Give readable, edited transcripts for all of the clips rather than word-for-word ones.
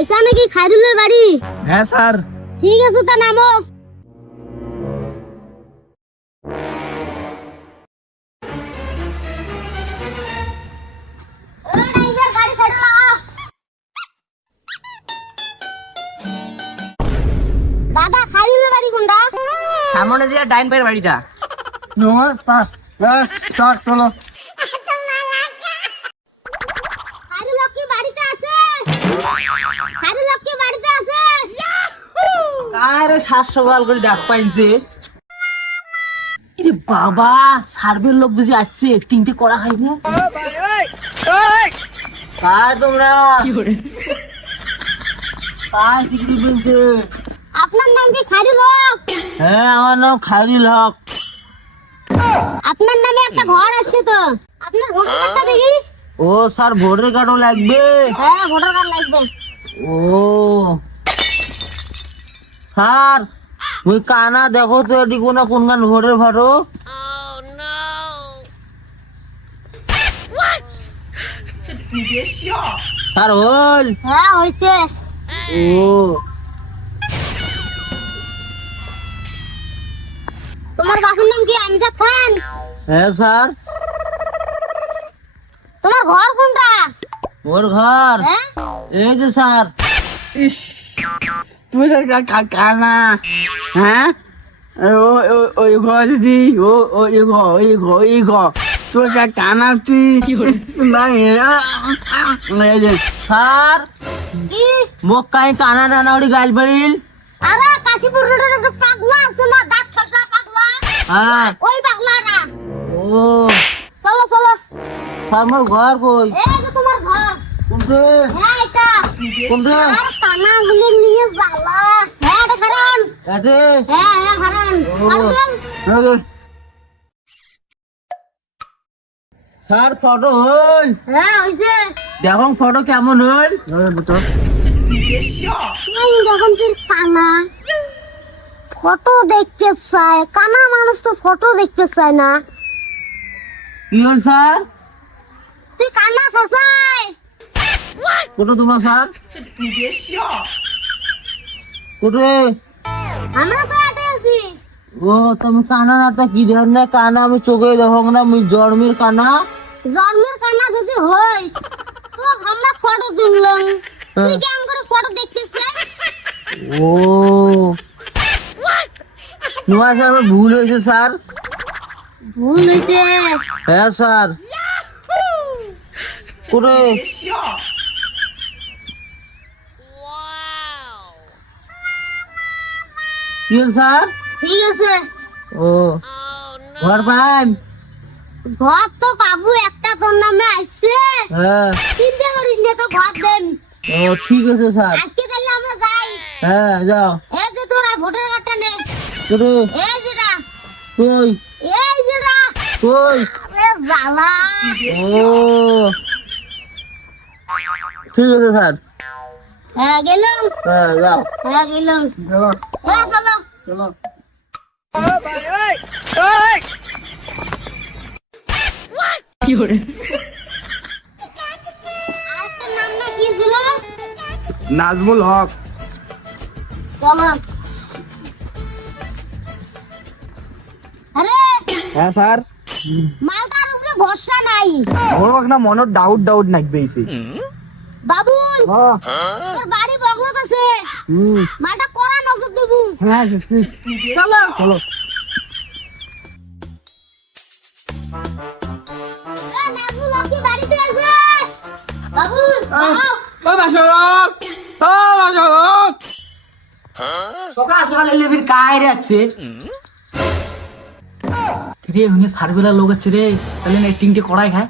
এখানে কি খায়রুলের বাড়ি? হ্যাঁ স্যার। ঠিক আছে, তা নামো। দাদা, খায়রুলের বাড়ি কোনটা? সামনে দিয়ে ডাইন পায়ের বাড়িটা। নয় পাঁচ চার চলো। খায়রুল কি বাড়িতে আছে? খায়রুল কি বাড়িতে আছে? আরে 700 গাল করে ডাক পাইছে। আরে বাবা, সার্ভের লোক বুঝি আসছে, একটিংটি করা খাইবে। কার তোমরা কি করে? কার ডিগ্রি বলছে? আপনার নাম কি খায়রুল হক? হ্যাঁ, আমার নাম খায়রুল হক। আপনার নামে একটা ঘর আছে তো, আপনার ভোটার কার্ডটা দেখি। ও স্যার, ভোটার কার্ডও লাগবে? হ্যাঁ, ভোটার কার্ড লাগবে। ও স্যার, ওই কানা দেখো তো এটি কোনখান ভোটের ফটো। স্যার হল? হ্যাঁ, হয়েছে। ও তোমার বাপের নাম কি আমজাদ খান? হ্যাঁ স্যার। তোমার ঘর কোনটা? ওর ঘর হ্যাঁ, এই যে স্যার। ইস, তুই কানা। হ্যাঁ, ওই ঘর দিদি, ওই ঘর তোর কানা তুই স্যার, কি? মোক কাই কানা টানা ওটি গাইল পারিল? আরে কাশীপুর রোডের একটা পাগলা আছে না, দাঁত খসা পাগলা, হ্যাঁ। ওই পাগলাটা। ও চলো চলো। স্যার, মোর ঘর কই? এই যে তোমার ঘর। কোনটে? হ্যাঁ, এটা। কোনটে? আর কানাগুলো নিয়ে জ্বালা। হ্যাঁ, এটা খারান। এটে? হ্যাঁ হ্যাঁ, খারান। খারান। স্যার, ফটো হল? হ্যাঁ, হয়েছে। দেখো ফটো কেমন হল? এই দেখুন তুই কানা ফটো দেখতে চায়, কানা মানুষ তো ফটো দেখতে চায় না। কি হল স্যার? তুই কানা চাচাই। কোটো তোমার স্যার? কোটে? আমরা তো এতে আছি। ও তুমি কানা নাটা কি ধরনের কানা? আমি চোখে দেখো না, আমি জন্মের কানা। জন্মের কানা যদি হইস তো আমরা ফটো তুললাম, তুই কেমন করে ফটো দেখতেছিস? ও তোমার স্যার, আমার ভুল হয়েছে স্যার। ভুল হয়েছে। হ্যাঁ স্যার। কোটে? কি হল স্যার? ঠিক আছে, ও ঘর পান? ঘর তো পাবো, একটা তোর নামে আসছে। হ্যাঁ। চিন্তা করিস না, তো ঘর দেন। ও ঠিক আছে স্যার। আজকে তাহলে আমরা যাই। হ্যাঁ, যাও। এই যে তোরা ভোটার কার্ডটা নে। কোটে? এই যেটা, কই? এই যেটা। কই? আরে জ্বালা। ও ঠিক আছে স্যার। হ্যাঁ, গেলাম। হ্যাঁ, যাও। হ্যাঁ, গেলাম। হ্যাঁ, চলো। চলো। আরেকটার নাম না কি ছিল? নাজমুল হক। চলো। আরে হ্যাঁ স্যার। মালটার উপরে ভরসা নাই। ওর না মনে ডাউট নাকবে বাবুল, তোর বাড়ি বগলত আছে, মালটা কড়া নজর দেবু। হ্যাঁ চলো চলো। এই নাজমুল হক কি বাড়িতে আছে? বাবুল, সকাল সকাল এলে ফির কায় যাচ্ছে রে? উনি সার্ভেলা লোক আছে রে, তাহলে না টিংটে কড়াই খায়।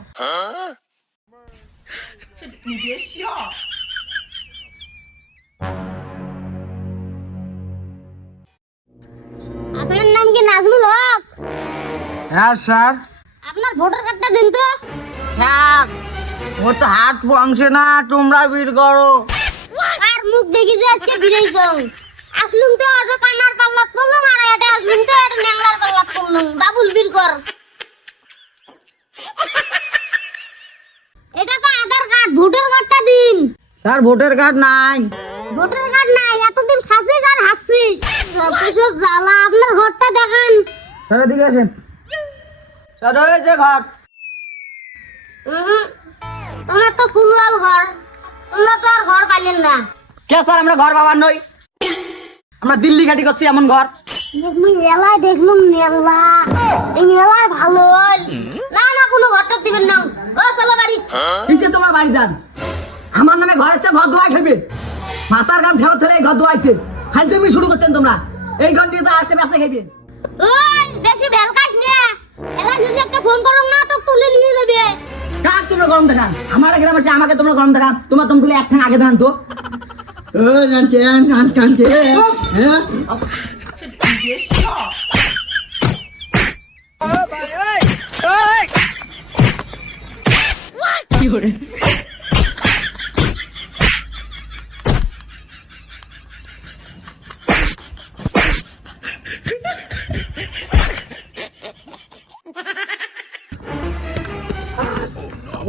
আপনার নাম কি নাজমুল হক? হ্যাঁ স্যার। আপনার ভোটার কার্ডটা দিন তো। স্যার, ও তো হাত ভাঙছে না, তোমরা ভিড় করো। কার মুখ দেখি যে আজকে বিরাইছ? আসলুম তো ওটা কানার পাল্লাত পড়লাম আর এটা আসলুম তো এটা ন্যাংলার পাল্লাত পড়লাম বাবুল বীর কর এটা তো আধার কার্ড ভোটার কার্ডটা দিন স্যার ভোটার কার্ড নাই। ভোটার কার্ড নাই এতদিন খাসিস আর হাঁকছিস সব জ্বালা আপনার ঘরটা দেখান স্যার এদিকে আসেন। স্যার ওই যে ঘর। তোমার তো ফুলওয়াল ঘর তোমরা তো আর ঘর পাইলেন না কে স্যার আমরা ঘর পাবার নই, আমরা দিল্লি ঘাটি করছি এমন ঘর। মেলায় দেখলাম মেলা এই মেলায় ভালো হল না না কোনো ঘরটা দিবেন না ও চলো বাড়ি কিসে তোমার বাড়ি যান? আমার নামে ঘর আছে, ঘর ধোয়া খাবে। মাথার গাম ফেরত ফেলে এই ঘর ধোয়াইছে। খালি তুমি শুরু করছেন তোমরা। এই ঘর দিয়ে তো আজকে ব্যবসা খাইবে। ওই বেশি ভেলকাস নে এলা যদি একটা ফোন করো না তো তুলে নিয়ে যাবে কার তোমরা গরম দেখান? আমার এখানে বসে আমাকে তোমরা গরম দেখান। তোমার তুমি এক ঠাং আগে দেখান তো।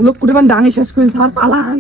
লোক কুড়ে ডাঙি শেষ করে স্যার পালান।